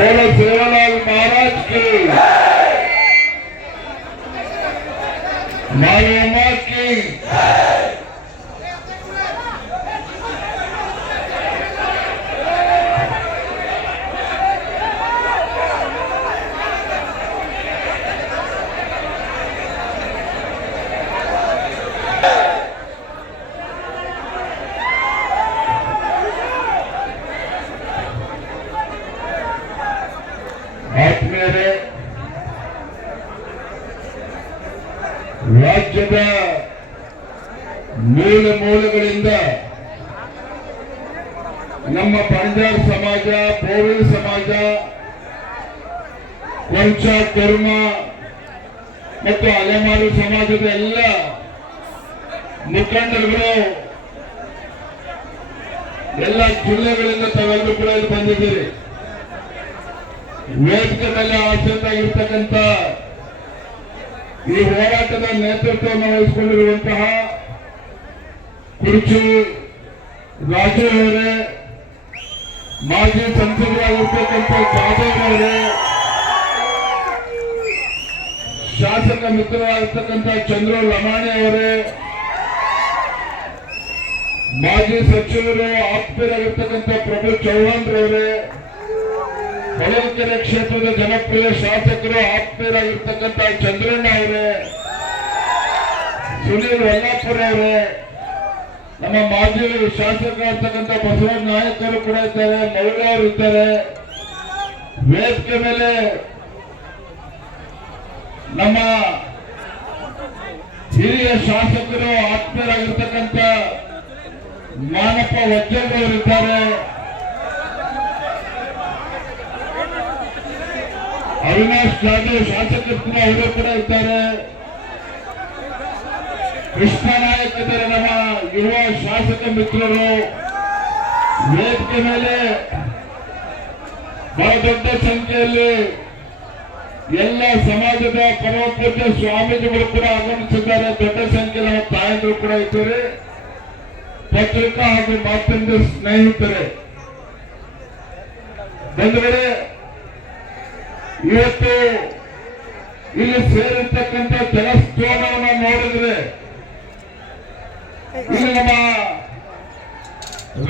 बोलो सेवालाल महाराज की, मारियम्मा की। ಆತ್ಮೀಯರೇ, ರಾಜ್ಯದ ಮೂಲೆಗಳಿಂದ ನಮ್ಮ ಬಂಜಾರ ಸಮಾಜ, ಬೋವಿಲ್ ಸಮಾಜ, ಕೊಂಚ ಕುರ್ಮ ಮತ್ತು ಅಲೆಮಾರಿ ಸಮಾಜದ ಎಲ್ಲ ಮುಖಂಡರುಗಳು ಎಲ್ಲ ಜಿಲ್ಲೆಗಳಿಂದ ತಾವೆಲ್ಲರೂ ಕೂಡ ಇಲ್ಲಿ ಬಂದಿದ್ದೀರಿ. ವೇದಿಕೆ ಮೇಲೆ ಆಸಕ್ತಾಗಿರ್ತಕ್ಕಂಥ ಈ ಹೋರಾಟದ ನೇತೃತ್ವವನ್ನು ವಹಿಸಿಕೊಂಡಿರುವಂತಹ ಕುರ್ಚಿ ರಾಜು ಅವರೇ, ಮಾಜಿ ಸಂಸದರಾಗಿರ್ತಕ್ಕಂಥ ಜಾಧವ್ ಅವರೇ, ಶಾಸಕ ಮಿತ್ರರಾಗಿರ್ತಕ್ಕಂಥ ಚಂದ್ರು ಲಮಾಣಿ ಅವರೇ, ಮಾಜಿ ಸಚಿವರು ಆಪ್ತರಾಗಿರ್ತಕ್ಕಂಥ ಪ್ರಭು ಚೌಹಾಣ್ ರವರೇ, ಹೊಳಲ್ಕೆರೆ ಕ್ಷೇತ್ರದ ಜನಪ್ರಿಯ ಶಾಸಕರು ಆಪ್ತರಾಗಿರ್ತಕ್ಕಂಥ ಚಂದ್ರಣ್ಣ ಅವರೇ, ಸುನೀಲ್ ವಲ್ಲಾಪುರ ಅವರೇ, ನಮ್ಮ ಮಾಜಿ ಶಾಸಕ ಇರ್ತಕ್ಕಂಥ ಬಸವರಾಜ ನಾಯಕರು ಕೂಡ ಇದ್ದಾರೆ, ಮೌಲ್ಯ ಅವರು ಇದ್ದಾರೆ. ವೇದಿಕೆ ಮೇಲೆ ನಮ್ಮ ಹಿರಿಯ ಶಾಸಕರು ಆತ್ಮೀಯರಾಗಿರ್ತಕ್ಕಂಥ ಮಾನಪ್ಪ ವಜ್ಜೇಗೌಡರಿದ್ದಾರೆ, ಅವಿನಾಶ್ ಜಾಧವ್ ಶಾಸಕರು ಅವರು ಕೂಡ ಇದ್ದಾರೆ, ಕೃಷ್ಣ ನಾಯಕ್ ಇದ್ದಾರೆ, ನಮ್ಮ ಯುವ ಶಾಸಕ ಮಿತ್ರರು. ವೇದಿಕೆ ಮೇಲೆ ಬಹಳ ದೊಡ್ಡ ಸಂಖ್ಯೆಯಲ್ಲಿ ಎಲ್ಲ ಸಮಾಜದ ಪರಮಪೂಜ್ಯ ಸ್ವಾಮೀಜಿಗಳು ಕೂಡ ಆಗಮಿಸಿದ್ದಾರೆ. ದೊಡ್ಡ ಸಂಖ್ಯೆಯಲ್ಲಿ ನಮ್ಮ ತಾಯಂದರು ಕೂಡ ಇದ್ದಾರೆ, ಪತ್ರಿಕಾ ಹಾಗೂ ಮಾಧ್ಯಮದ ಸ್ನೇಹಿತರೆ. ಬಂಧುಗಳೇ, ಇವತ್ತು ಇಲ್ಲಿ ಸೇರಿರ್ತಕ್ಕಂಥ ಜನಸ್ತೋಮವನ್ನು ನೋಡಿದ್ರೆ ಇಲ್ಲಿ ನಮ್ಮ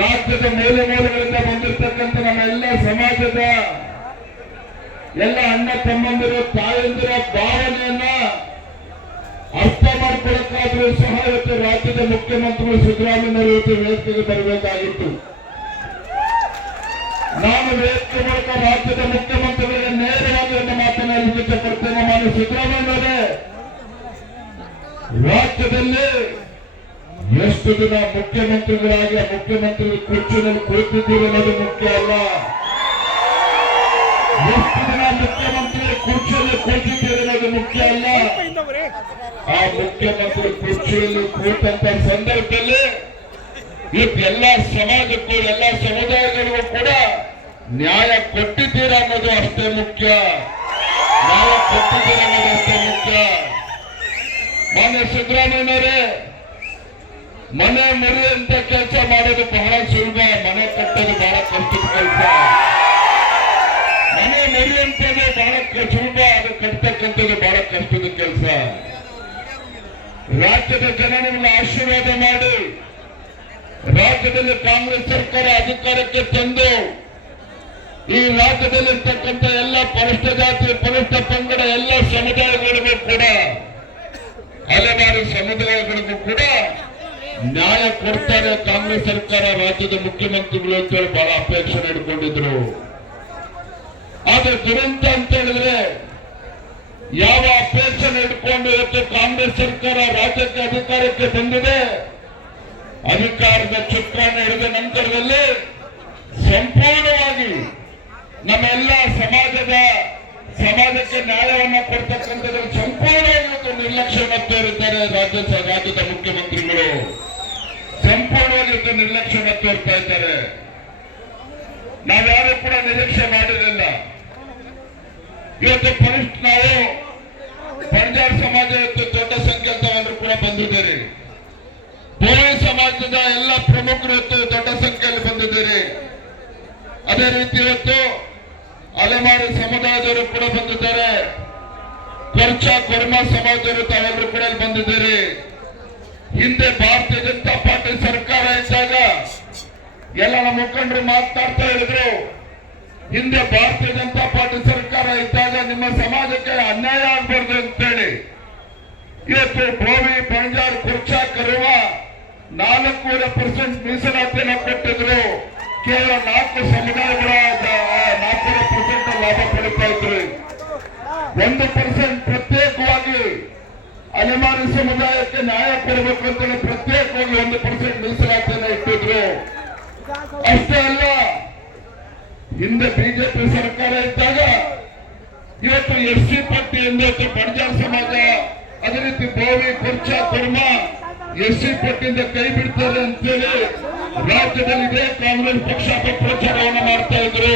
ರಾಜ್ಯದ ಮೂಲೆಗಳಿಂದ ಬಂದಿರತಕ್ಕಂಥ ನಮ್ಮ ಎಲ್ಲ ಸಮಾಜದ ಎಲ್ಲ ಅಣ್ಣ ತಮ್ಮಂದಿರು, ತಾಯಂದಿರ ಭಾವನೆಯನ್ನ ಅರ್ಥ ಮಾಡಿಕೊಳ್ಳಕ್ಕಾದ್ರೂ ಸಹ ಇವತ್ತು ರಾಜ್ಯದ ಮುಖ್ಯಮಂತ್ರಿಗಳು ಸಿದ್ದರಾಮಯ್ಯನವರು ಇವತ್ತು ವೇದಿಕೆಗೆ ಬರಬೇಕಾಗಿತ್ತು. ನಾನು ವೇದಿಕೆ ಮೂಲಕ ರಾಜ್ಯದ ಮುಖ್ಯಮಂತ್ರಿಗಳಿಗೆ ನೇರವಾಗಿ ಒಂದು ಮಾತನಾಡಲಿಕ್ಕೆ ಇಷ್ಟಪಡ್ತೇನೆ. ನಾನು ಸಿದ್ದರಾಮಯ್ಯನವರೇ, ರಾಜ್ಯದಲ್ಲಿ ಎಷ್ಟು ದಿನ ಮುಖ್ಯಮಂತ್ರಿಗಳಾಗಿ ಮುಖ್ಯಮಂತ್ರಿ ಕುರ್ಚಿನಲ್ಲಿ ಕುಳಿತಿದ್ದೀರಿ ಅನ್ನೋದು ಮುಖ್ಯ ಅಲ್ಲ, ಎಷ್ಟು ದಿನ ಮುಖ್ಯಮಂತ್ರಿ ಕುರ್ಚಿಯಲ್ಲಿ ಕುಳಿತಿದ್ದೀರಿ ಅನ್ನೋದು ಮುಖ್ಯ ಅಲ್ಲ. ಆ ಮುಖ್ಯಮಂತ್ರಿ ಕುರ್ಚಿಯಲ್ಲಿ ಕೂತಂತ ಸಂದರ್ಭದಲ್ಲಿ ಇವತ್ತು ಎಲ್ಲ ಸಮಾಜಕ್ಕೂ ಎಲ್ಲ ಸಮುದಾಯಗಳಿಗೂ ಕೂಡ ನ್ಯಾಯ ಕೊಟ್ಟಿದ್ದೀರಾ ಅನ್ನೋದು ಅಷ್ಟೇ ಮುಖ್ಯ. ನ್ಯಾಯ ಕೊಟ್ಟಿದ್ದೀರಾ ಅನ್ನೋದು ಅಷ್ಟೇ ಮುಖ್ಯ. ಮಾನ್ಯ ಸಿದ್ದರಾಮಯ್ಯನವರೇ, ಮನೆ ಮುರಿಯುವಂತ ಕೆಲಸ ಮಾಡೋದು ಬಹಳ ಸುಲಭ, ಮನೆ ಕಟ್ಟೋದು ಬಹಳ ಕಷ್ಟದ ಕೆಲಸ. ಮನೆ ಮುರಿಯುವಂಥದ್ದು ಬಹಳ ಸುಲಭ, ಅದು ಕಟ್ತಕ್ಕಂಥದ್ದು ಬಹಳ ಕಷ್ಟದ ಕೆಲಸ. ರಾಜ್ಯದ ಜನ ನಿಮ್ಮನ್ನು ಆಶೀರ್ವಾದ ಮಾಡಿ ರಾಜ್ಯದಲ್ಲಿ ಕಾಂಗ್ರೆಸ್ ಸರ್ಕಾರ ಅಧಿಕಾರಕ್ಕೆ ತಂದು ಈ ರಾಜ್ಯದಲ್ಲಿರ್ತಕ್ಕಂಥ ಎಲ್ಲ ಪರಿಷ್ಠ ಜಾತಿ, ಪರಿಷ್ಠ ಪಂಗಡ ಎಲ್ಲ ಸಮುದಾಯಗಳಿಗೂ ಕೂಡ, ಅಲೆಮಾರಿ ಸಮುದಾಯಗಳಿಗೂ ಕೂಡ ನ್ಯಾಯ ಕೊಡ್ತಾರೆ ಕಾಂಗ್ರೆಸ್ ಸರ್ಕಾರ, ರಾಜ್ಯದ ಮುಖ್ಯಮಂತ್ರಿಗಳು ಅಂತೇಳಿ ಬಹಳ ಅಪೇಕ್ಷೆ ಇಟ್ಕೊಂಡಿದ್ರು. ಆದ್ರೆ ದುರಂತ ಅಂತ ಹೇಳಿದ್ರೆ, ಯಾವ ಅಪೇಕ್ಷೆ ಇಟ್ಕೊಂಡು ಇವತ್ತು ಕಾಂಗ್ರೆಸ್ ಸರ್ಕಾರ ರಾಜ್ಯಕ್ಕೆ ಅಧಿಕಾರಕ್ಕೆ ಬಂದಿದೆ, ಅಧಿಕಾರದ ಚುಕ್ಕಾಣ ಹಿಡಿದ ನಂತರದಲ್ಲಿ ಸಂಪೂರ್ಣವಾಗಿ ನಮ್ಮೆಲ್ಲ ಸಮಾಜಕ್ಕೆ ನ್ಯಾಯವನ್ನು ಕೊಡ್ತಕ್ಕಂಥದ್ರಲ್ಲಿ ಸಂಪೂರ್ಣವಾಗಿ ನಿರ್ಲಕ್ಷ್ಯವನ್ನು ತೋರಿದ್ದಾರೆ ರಾಜ್ಯದ ಮುಖ್ಯಮಂತ್ರಿಗಳು. ಸಂಪೂರ್ಣವಾಗಿ ನಿರ್ಲಕ್ಷ್ಯವನ್ನು ತೋರ್ತಾ ಇದ್ದಾರೆ. ನಾವ್ಯಾರು ಕೂಡ ನಿರೀಕ್ಷೆ ಮಾಡಿರಲಿಲ್ಲ. ಇವತ್ತು ನಾವು ಬಂಜಾರ ಸಮಾಜ ಇವತ್ತು ದೊಡ್ಡ ಸಂಖ್ಯೆಯಲ್ಲಿ ತಾವೆಲ್ಲರೂ ಕೂಡ ಬಂದಿದ್ದೀರಿ. ಬೋವಿ ಸಮಾಜದ ಎಲ್ಲ ಪ್ರಮುಖರು ಇವತ್ತು ದೊಡ್ಡ ಸಂಖ್ಯೆಯಲ್ಲಿ ಬಂದಿದ್ದೀರಿ. ಅದೇ ರೀತಿ ಇವತ್ತು ಅಲೆಮಾರಿ ಸಮುದಾಯದವರು ಕೂಡ ಬಂದಿದ್ದಾರೆ, ಕೊರ್ಚ ಕೊರ್ಮ ಸಮಾಜದವರು ತಾವೆಲ್ಲರೂ ಕೂಡ ಇಲ್ಲಿ ಬಂದಿದ್ದೀರಿ. ಹಿಂದೆ ಭಾರತೀಯ ಜನತಾ ಪಾರ್ಟಿ ಸರ್ಕಾರ ಇದ್ದಾಗ ಎಲ್ಲ ನಮ್ಮ ಮುಖಂಡರು ಮಾತನಾಡ್ತಾ ಹೇಳಿದ್ರು, ಹಿಂದೆ ಭಾರತೀಯ ಜನತಾ ಪಾರ್ಟಿ ಸರ್ಕಾರ ಇದ್ದಾಗ ನಿಮ್ಮ ಸಮಾಜಕ್ಕೆ ಅನ್ಯಾಯ ಆಗಬಾರ್ದು ಅಂತೇಳಿ ಇವತ್ತು ಭೋವಿ ಬಂಜಾರ್ ಕುರ್ಚ ಕರುವ 4% ಮೀಸಲಾತಿಯನ್ನು ಕೊಟ್ಟಿದ್ರು. ಕೇವಲ 4 ಸಮುದಾಯಗಳ 4% ಲಾಭ ಪಡಿತಾ ಇದ್ರು. 1% ಪ್ರತ್ಯೇಕವಾಗಿ ಅಲೆಮಾರಿ ಸಮುದಾಯಕ್ಕೆ ನ್ಯಾಯ ಕೊಡಬೇಕು ಅಂತೇಳಿ ಪ್ರತ್ಯೇಕವಾಗಿ 1% ಮೀಸಲಾತಿಯನ್ನು ಇಟ್ಟಿದ್ರು. ಅಷ್ಟೇ ಅಲ್ಲ, ಹಿಂದೆ ಬಿಜೆಪಿ ಸರ್ಕಾರ ಇದ್ದಾಗ ಇವತ್ತು SC ಪಟ್ಟಿ ಎಂದು ಬಂಜಾರ ಸಮಾಜ, ಅದೇ ರೀತಿ ಬೋವಿ ಕುರ್ಚ ಕುರ್ಮ SC ಪಟ್ಟಿಯಿಂದ ಕೈ ಬಿಡ್ತಾರೆ ಅಂತೇಳಿ ರಾಜ್ಯದಲ್ಲಿ ಇದೇ ಕಾಂಗ್ರೆಸ್ ಪಕ್ಷ ಪ್ರಚಾರವನ್ನು ಮಾಡ್ತಾ ಇದ್ರು.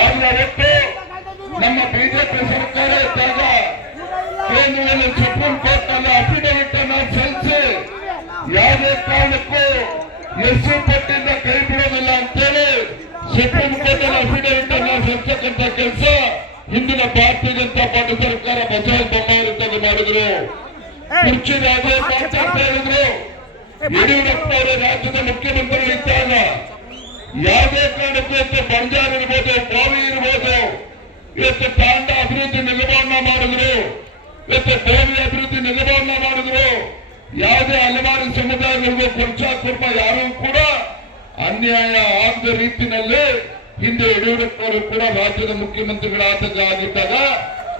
ಆದ್ರೆ ಅವತ್ತು ನಮ್ಮ ಬಿಜೆಪಿ ಸರ್ಕಾರ ಇದ್ದಾಗ ಕೇಂದ್ರದಲ್ಲಿ ಸುಪ್ರೀಂ ಕೋರ್ಟ್ ನಲ್ಲಿ ಅಫಿಡವಿಟ್ ಅನ್ನು ಸಲ್ಲಿಸಿ ಯಾವುದೇ ಕಾರಣಕ್ಕೂ SC ಪಟ್ಟಿಯಿಂದ ಕೈ ಬಿಡೋದಿಲ್ಲ ಅಂತೇಳಿ ಸುಪ್ರೀಂ ಕೋರ್ಟ್ ನಲ್ಲಿ ಅಫಿಡವಿಟ್ ಅನ್ನು ಸಲ್ಲಿಸತಕ್ಕಂತ ಕೆಲಸ ಹಿಂದಿನ ಭಾರತೀಯ ಜನತಾ ಪಾರ್ಟಿ ಸರ್ಕಾರ ಬಸವರಾಜ ಬೊಮ್ಮಾಯಿ ಮಾಡಿದ್ರು. ಕುರ್ಚಿ ರಾಜೇ ಮಾತಾಡ್ತಾ ಹೇಳಿದ್ರು, ಯಡಿಯೂರಪ್ಪ ಅವರ ರಾಜ್ಯದ ಮುಖ್ಯಮಂತ್ರಿ ಇದ್ದಾಗ ಯಾವುದೇ ಕಾರಣಕ್ಕೂ ಇವತ್ತು ಬಂಜಾರ ಇರ್ಬೋದು, ಬೋವಿ ಇರ್ಬೋದು, ಇವತ್ತು ತಾಂಡ ಅಭಿವೃದ್ಧಿ ನಿಗಮವನ್ನ ಮಾಡಿದ್ರು, ಇವತ್ತು ಬೋವಿ ಅಭಿವೃದ್ಧಿ ನಿಗಮವನ್ನ ಮಾಡಿದ್ರು. ಯಾವುದೇ ಅಲೆಮಾರಿ ಸಮುದಾಯಗಳಿಗೂ ಕುರ್ಚ ಕುರ್ಮ ಯಾರೂ ಕೂಡ ಅನ್ಯಾಯ ಆಗದ ರೀತಿಯಲ್ಲಿ ಹಿಂದೆ ಯಡಿಯೂರಪ್ಪ ಅವರು ಕೂಡ ರಾಜ್ಯದ ಮುಖ್ಯಮಂತ್ರಿಗಳಾಗಿದ್ದಾಗ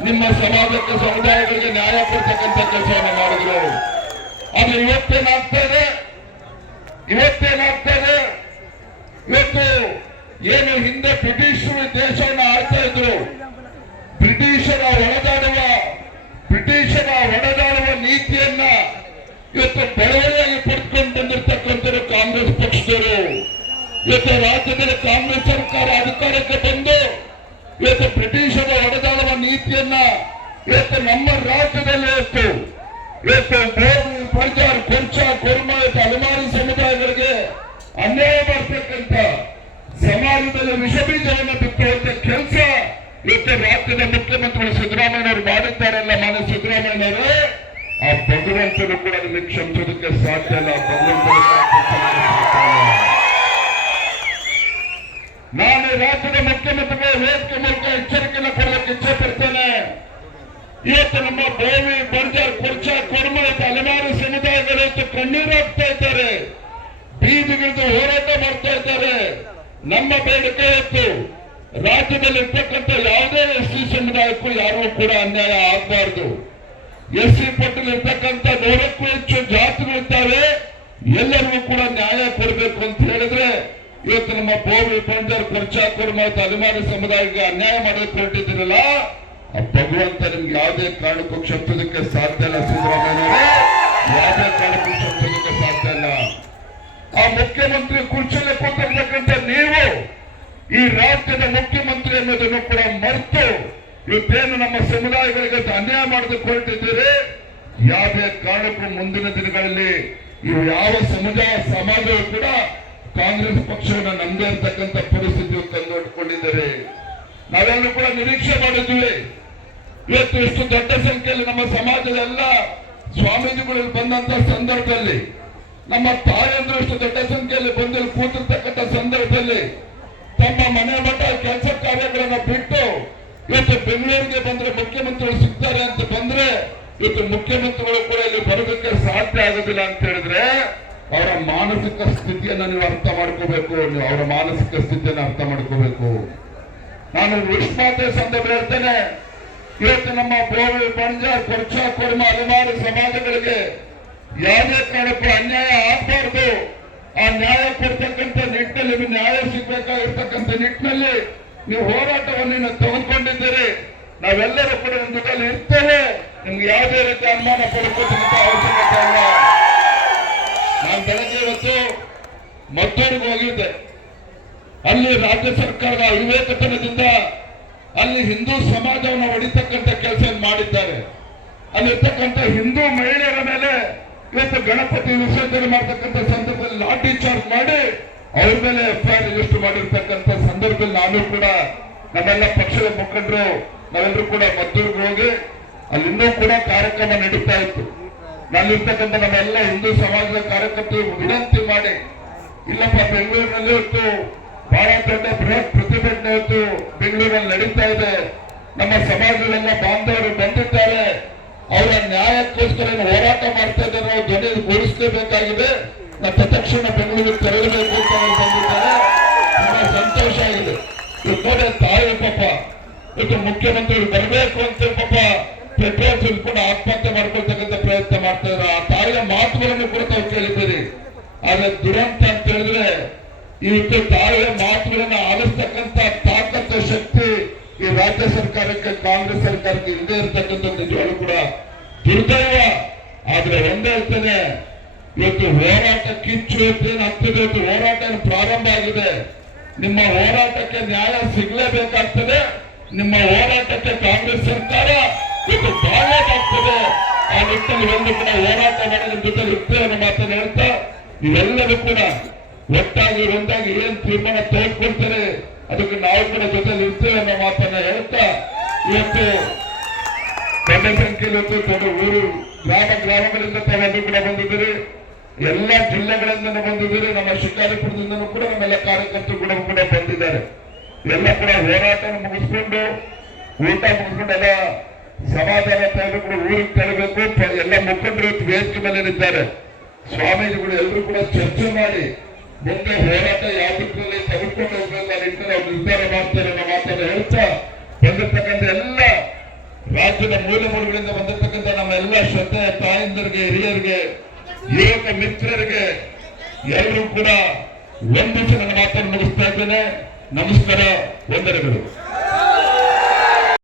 ನಿಮ್ಮ ಸಮಾಜಕ್ಕೆ ಸಮುದಾಯಗಳಿಗೆ ನ್ಯಾಯ ಕೊಡ್ತಕ್ಕಂಥ ಕೆಲಸವನ್ನು ಮಾಡಿದ್ರು. ಅದು ಇವತ್ತೇನಾಗ್ತಾ ಇದೆ, ಇವತ್ತು ಏನು ಹಿಂದೆ ಬ್ರಿಟಿಷರು ದೇಶವನ್ನು ಆಳ್ತಾ ಇದ್ರು, ಬ್ರಿಟಿಷರ ಹೊಡೆದಾಡುವ ನೀತಿಯನ್ನ ಇವತ್ತು ಬೆಳವಣಿಗೆ ಪಡೆದುಕೊಂಡು ಬಂದಿರತಕ್ಕಂಥವ್ರು ಕಾಂಗ್ರೆಸ್ ಪಕ್ಷದವರು. ಇವತ್ತು ರಾಜ್ಯದಲ್ಲಿ ಕಾಂಗ್ರೆಸ್ ಸರ್ಕಾರ ಅಧಿಕಾರಕ್ಕೆ ಬಂದು ಇವತ್ತು ಬ್ರಿಟಿಷರ ಹೊಡೆದಾಡುವ ನೀತಿಯನ್ನ ಇವತ್ತು ನಮ್ಮ ರಾಜ್ಯದಲ್ಲಿ ಇವತ್ತು ಬೋವಿ ಬಂಜಾರ್ ಕುರ್ಚ ಕುರ್ಮ ಅಲೆಮಾರಿ ಸಮುದಾಯಗಳಿಗೆ ಅನ್ಯಾಯ ಮಾಡ್ತಕ್ಕಂಥ ಸಮಾಜದಲ್ಲಿ ವಿಷಬೀಜವನ್ನು ಬಿತ್ತುವಂತ ಕೆಲಸ ಇವತ್ತು ರಾಜ್ಯದ ಮುಖ್ಯಮಂತ್ರಿಗಳು ಸಿದ್ದರಾಮಯ್ಯನವರು ಮಾಡಿದ್ದಾರಲ್ಲ. ಮಾನ್ಯ ಸಿದ್ದರಾಮಯ್ಯನವರು, ಆ ಭಗವಂತನು ಕೂಡ ಅದನ್ನು ಕ್ಷಮಿಸೋದಕ್ಕೆ ಸಾಧ್ಯ ಇಲ್ಲ. ನಾನು ರಾಜ್ಯದ ಮುಖ್ಯಮಂತ್ರಿಗಳು ವೇದಿಕೆ ಮೂಲಕ ಎಚ್ಚರಿಕೆಯನ್ನು ಕೊಡಲಿಕ್ಕೆ ಇಚ್ಛೆ ಪಡ್ತೇನೆ. ಇವತ್ತು ನಮ್ಮ ಬೋವಿ ಬಂಜಾರ್ ಕುರ್ಚ ಕುರ್ಮ ಅಲೆಮಾರಿ ಸಮುದಾಯಗಳು ಇವತ್ತು ಕಣ್ಣೀರಾಗ್ತಾ ಇದ್ದಾರೆ, ಬೀದಿಗಿಳಿದು ಹೋರಾಟ ಮಾಡ್ತಾ ಇದ್ದಾರೆ. ನಮ್ಮ ಬೇಡಿಕೆ ಇತ್ತು, ರಾಜ್ಯದಲ್ಲಿ ಇರ್ತಕ್ಕಂಥ ಯಾವುದೇ SC ಸಮುದಾಯಕ್ಕೂ ಯಾರೂ ಕೂಡ ಅನ್ಯಾಯ ಆಗಬಾರ್ದು. SC ಪಟ್ಟಿಯಲ್ಲಿ ಇರ್ತಕ್ಕಂಥ 100ಕ್ಕೂ ಹೆಚ್ಚು ಜಾತಿಗಳಿದ್ದಾವೆ, ಎಲ್ಲರಿಗೂ ಕೂಡ ನ್ಯಾಯ ಕೊಡಬೇಕು ಅಂತ ಹೇಳಿದ್ರೆ ಇವತ್ತು ನಮ್ಮ ಬೋವಿ ಬಂಜಾರ್ ಕುರ್ಚ ಕುರ್ಮ ಅಲೆಮಾರಿ ಸಮುದಾಯಕ್ಕೆ ಅನ್ಯಾಯ ಮಾಡೋದಕ್ಕೆ ಹೊರಟಿದ್ದೀರಲ್ಲ, ಆ ಭಗವಂತ ನಿಮ್ಗೆ ಯಾವುದೇ ಕಾರಣಕ್ಕೂ ಕ್ಷಮಿಸೋದಕ್ಕೆ ಸಾಧ್ಯ ಇಲ್ಲ. ಸಿದ್ದರಾಮಯ್ಯನವರೇ, ಯಾವುದೇ ಕಾರಣಕ್ಕೂ ಕ್ಷಮಿಸೋದಕ್ಕೆ ಸಾಧ್ಯ ಇಲ್ಲ. ಆ ಮುಖ್ಯಮಂತ್ರಿ ಕುರ್ಚಿಯಲ್ಲಿ ಕೂತಿರ್ತಕ್ಕಂಥ ನೀವು ಈ ರಾಜ್ಯದ ಮುಖ್ಯಮಂತ್ರಿ ಅನ್ನೋದನ್ನು ಕೂಡ ಮರೆತು ಇವತ್ತೇನು ನಮ್ಮ ಸಮುದಾಯಗಳಿಗೆ ಅನ್ಯಾಯ ಮಾಡೋದಕ್ಕೆ ಹೊರಟಿದ್ದೀರಿ, ಯಾವುದೇ ಕಾರಣಕ್ಕೂ ಮುಂದಿನ ದಿನಗಳಲ್ಲಿ ಇವು ಯಾವ ಸಮಾಜವೂ ಕೂಡ ಕಾಂಗ್ರೆಸ್ ಪಕ್ಷವನ್ನು ನಂಬದೇ ಇರ್ತಕ್ಕಂಥ ಪರಿಸ್ಥಿತಿ ತಂದುಕೊಂಡಿದ್ದಾರೆ. ನಾವೆಲ್ಲರೂ ಕೂಡ ನಿರೀಕ್ಷೆ ಮಾಡಿದ್ವಿ, ಇವತ್ತು ಇಷ್ಟು ದೊಡ್ಡ ಸಂಖ್ಯೆಯಲ್ಲಿ ನಮ್ಮ ಸಮಾಜದ ಎಲ್ಲ ಸ್ವಾಮೀಜಿಗಳು ಬಂದಂತ ಸಂದರ್ಭದಲ್ಲಿ, ನಮ್ಮ ತಾಯಂದ್ರು ಇಷ್ಟು ದೊಡ್ಡ ಸಂಖ್ಯೆಯಲ್ಲಿ ಬಂದು ಕೂತಿರ್ತಕ್ಕಂಥ ಸಂದರ್ಭದಲ್ಲಿ ತಮ್ಮ ಮನೆ ಮಠ ಕೆಲಸ ಕಾರ್ಯಗಳನ್ನ ಬಿಟ್ಟು ಇವತ್ತು ಬೆಂಗಳೂರಿಗೆ ಬಂದ್ರೆ ಮುಖ್ಯಮಂತ್ರಿಗಳು ಸಿಗ್ತಾರೆ ಅಂತ ಬಂದ್ರೆ ಇವತ್ತು ಮುಖ್ಯಮಂತ್ರಿಗಳು ಕೂಡ ಇಲ್ಲಿ ಬರೋದಕ್ಕೆ ಸಾಧ್ಯ ಆಗೋದಿಲ್ಲ ಅಂತ ಹೇಳಿದ್ರೆ ಅವರ ಮಾನಸಿಕ ಸ್ಥಿತಿಯನ್ನ ನೀವು ಅರ್ಥ ಮಾಡ್ಕೋಬೇಕು. ಅವರ ಮಾನಸಿಕ ಸ್ಥಿತಿಯನ್ನ ಅರ್ಥ ಮಾಡ್ಕೋಬೇಕು. ನಾನು ವಿಶ್ವಾಸ ಸಂದರ್ಭ ಹೇಳ್ತೇನೆ, ಇವತ್ತು ನಮ್ಮ ಬೋವಿ ಬಂಜಾರ್ ಕುರ್ಚ ಕುರ್ಮ ಅಲೆಮಾರಿ ಸಮಾಜಗಳಿಗೆ ಯಾವುದೇ ಕಾರಣಕ್ಕೂ ಅನ್ಯಾಯ ಆಗಬಾರ್ದು. ಆ ನ್ಯಾಯ ಕೊಡ್ತಕ್ಕಂಥ ನಿಟ್ಟಿನಲ್ಲಿ ನ್ಯಾಯ ಸಿಗಬೇಕಾಗಿರ್ತಕ್ಕಂಥ ನಿಟ್ಟಿನಲ್ಲಿ ನೀವು ಹೋರಾಟವನ್ನು ತೆಗೆದುಕೊಂಡಿದ್ದೀರಿ. ನಾವೆಲ್ಲರೂ ಕೂಡ ಒಂದು ಜೊತೆಯಲ್ಲಿ ಇರ್ತೇವೆ. ನಿಮ್ಗೆ ಯಾವುದೇ ರೀತಿ ಅನುಮಾನ ಪಡ್ಕೋತಕ್ಕಂಥ ಅವಶ್ಯಕತೆ ಇಲ್ಲ. ನಾನು ಬೆಳಗ್ಗೆ ಇವತ್ತು ಮದ್ದೂರಿಗೆ ಹೋಗಿದ್ದೆ. ಅಲ್ಲಿ ರಾಜ್ಯ ಸರ್ಕಾರದ ಅವಿವೇಕತನದಿಂದ ಅಲ್ಲಿ ಹಿಂದೂ ಸಮಾಜವನ್ನು ಹೊಡಿತಕ್ಕಂಥ ಕೆಲಸ ಮಾಡಿದ್ದಾರೆ. ಅಲ್ಲಿರ್ತಕ್ಕಂಥ ಹಿಂದೂ ಮಹಿಳೆಯರ ಮೇಲೆ ಇವತ್ತು ಗಣಪತಿ ವಿಸರ್ಜನೆ ಮಾಡತಕ್ಕಂಥ ಸಂದರ್ಭದಲ್ಲಿ ಲಾಠಿ ಚಾರ್ಜ್ ಮಾಡಿ ಅವ್ರ ಮೇಲೆ FIR ರಿಜಿಸ್ಟರ್ ಮಾಡಿರ್ತಕ್ಕಂಥ ಸಂದರ್ಭದಲ್ಲಿ ನಾನು ಕೂಡ ನಮ್ಮೆಲ್ಲ ಪಕ್ಷದ ಮುಖಂಡರು ನಾವೆಲ್ಲರೂ ಕೂಡ ಮದ್ದೂರಿಗೆ ಹೋಗಿ ಅಲ್ಲಿ ಇನ್ನೂ ಕೂಡ ಕಾರ್ಯಕ್ರಮ ನಡೀತಾ ಇತ್ತು. ನಲ್ಲಿರ್ತಕ್ಕಂಥ ನಮ್ಮೆಲ್ಲ ಹಿಂದೂ ಸಮಾಜದ ಕಾರ್ಯಕರ್ತರು ವಿನಂತಿ ಮಾಡಿ, ಇಲ್ಲಪ್ಪ ಬೆಂಗಳೂರಿನಲ್ಲಿ ಇವತ್ತು ಬಹಳ ದೊಡ್ಡ ಬೃಹತ್ ಪ್ರತಿಭಟನೆ ಇವತ್ತು ಬೆಂಗಳೂರಲ್ಲಿ ನಡೀತಾ ಇದೆ, ನಮ್ಮ ಸಮಾಜದಲ್ಲೆಲ್ಲ ಬಾಂಧವರು ಬಂದಿದ್ದಾರೆ, ಅವರ ನ್ಯಾಯಕ್ಕೋಸ್ಕರ ಹೋರಾಟ ಮಾಡ್ತಾ ಇದ್ದಾರೆ, ನಾವು ಧ್ವನಿ ಗೂಡಿಸಲೇಬೇಕಾಗಿದೆ, ನಾವು ತಕ್ಷಣ ಬೆಂಗಳೂರಿಗೆ ತೆರಳಬೇಕು ಅಂತ ಅವರು ಬಂದಿದ್ದಾರೆ. ತುಂಬಾ ಸಂತೋಷ ಆಗಿದೆ. ಇವತ್ತು ನೋಡಿ ತಾಯಿ ಪಾಪ ಇವತ್ತು ಮುಖ್ಯಮಂತ್ರಿಗಳು ಬರಬೇಕು ಅಂತ ಪಾಪ ಪೆಟ್ರೋಲ್ ಸುಲ್ಕೊಂಡು ಆತ್ಮಹತ್ಯೆ ಮಾಡ್ಕೊಳ್ತಕ್ಕಂಥ ಪ್ರಯತ್ನ ಮಾಡ್ತಾ ಇದ್ದಾರೆ. ಆ ತಾಯಿಯ ಮಾತುಗಳನ್ನು ಕೂಡ ತಾವು ಕೇಳಿದ್ದೀರಿ. ಆದ್ರೆ ದುರಂತ ಅಂತ ಹೇಳಿದ್ರೆ ಇವತ್ತು ತಾಯಿಯ ಮಾತುಗಳನ್ನ ಆಲಿಸ್ತಕ್ಕಂಥ ತಾಕತ್ತು ಶಕ್ತಿ ಈ ರಾಜ್ಯ ಸರ್ಕಾರಕ್ಕೆ, ಕಾಂಗ್ರೆಸ್ ಸರ್ಕಾರಕ್ಕೆ ಇಲ್ಲದೆ ಇರತಕ್ಕಂಥ ನಿಜವಾಗ್ಲೂ ಕೂಡ ದುರ್ದೈವ. ಆದ್ರೆ ಒಂದೇ ಹೇಳ್ತೇನೆ, ಇವತ್ತು ಹೋರಾಟ ಕಿಚ್ಚು ಏನು ಆಗ್ತದೆ, ಇವತ್ತು ಹೋರಾಟ ಪ್ರಾರಂಭ ಆಗಿದೆ. ನಿಮ್ಮ ಹೋರಾಟಕ್ಕೆ ನ್ಯಾಯ ಸಿಗಲೇಬೇಕಾಗ್ತದೆ. ನಿಮ್ಮ ಹೋರಾಟಕ್ಕೆ ಕಾಂಗ್ರೆಸ್ ಸರ್ಕಾರ ಇವತ್ತು ಬಾಳ್ಯದಾಗ್ತದೆ. ಆ ನಿಟ್ಟಿನಲ್ಲಿ ಒಂದು ಕೂಡ ಹೋರಾಟ ಮಾಡೋದ್ರ ಜೊತೆ ಇರ್ತೇವೆ ಅನ್ನೋ ಮಾತನ್ನು ಹೇಳ್ತಾ, ನೀವೆಲ್ಲರೂ ಕೂಡ ಒಟ್ಟಾಗಿ ಒಂದಾಗಿ ಏನ್ ತೀರ್ಮಾನ ತೆಗೆದುಕೊಳ್ತಾರೆ ಅದಕ್ಕೆ ನಾವು ಕೂಡ ಜೊತೆಲಿ ಇರ್ತೇವೆ ಅನ್ನೋ ಮಾತನ್ನ ಹೇಳ್ತಾ, ಇವತ್ತು ದೊಡ್ಡ ಸಂಖ್ಯೆಯಲ್ಲಿ ಇವತ್ತು ದೊಡ್ಡ ಊರು ಗ್ರಾಮಗಳಿಂದ ತಾವೆಲ್ಲರೂ ಕೂಡ ಬಂದಿದ್ದೀರಿ, ಎಲ್ಲ ಜಿಲ್ಲೆಗಳಿಂದ ಬಂದಿದ್ದೀರಿ, ನಮ್ಮ ಶಿಕಾರಿಪುರದಿಂದನೂ ಕೂಡ ನಮ್ಮೆಲ್ಲ ಕಾರ್ಯಕರ್ತರು ಕೂಡ ಬಂದಿದ್ದಾರೆ. ಎಲ್ಲ ಕೂಡ ಹೋರಾಟ ಮುಗಿಸ್ಕೊಂಡು ಊಟ ಮುಗಿಸ್ಕೊಂಡು ಎಲ್ಲ ಸಮಾಧಾನ ತೆಗೆದು ಕೂಡ ಊರಿಗೆ ತೆರಬೇಕು. ಎಲ್ಲ ಮುಖಂಡರು ವೇದಿಕೆ ಮೇಲೆ ಇದ್ದಾರೆ. ಸ್ವಾಮೀಜಿಗಳು ಎಲ್ಲರೂ ಕೂಡ ಚರ್ಚೆ ಮಾಡಿ ಮುಂದೆ ಹೋರಾಟ ಯಾವ ದಿಕ್ಕಲ್ಲಿ ತೆಗೆದುಕೊಂಡು ಹೋಗ್ಬೇಕು ಆ ನಿಟ್ಟಿನಲ್ಲಿ ಅವ್ರು ನಿರ್ಧಾರ ಮಾಡ್ತಾರೆ ಅನ್ನೋ ಮಾತನ್ನು ಹೇಳ್ತಾ, ಬಂದಿರ್ತಕ್ಕಂಥ ಎಲ್ಲ ರಾಜ್ಯದ ಮೂಲೆಗಳಿಂದ ಬಂದಿರ್ತಕ್ಕಂಥ ನಮ್ಮ ಎಲ್ಲ ಶ್ರದ್ಧೆ ತಾಯಂದರಿಗೆ, ಹಿರಿಯರಿಗೆ, ಯುವಕ ಮಿತ್ರರಿಗೆ ಎಲ್ಲರೂ ಕೂಡ ವಂದಿಸಿ ನನ್ನ ಮಾತನ್ನು ಮುಗಿಸ್ತಾ ಇದ್ದೇನೆ. ನಮಸ್ಕಾರ, ವಂದನೆಗಳು.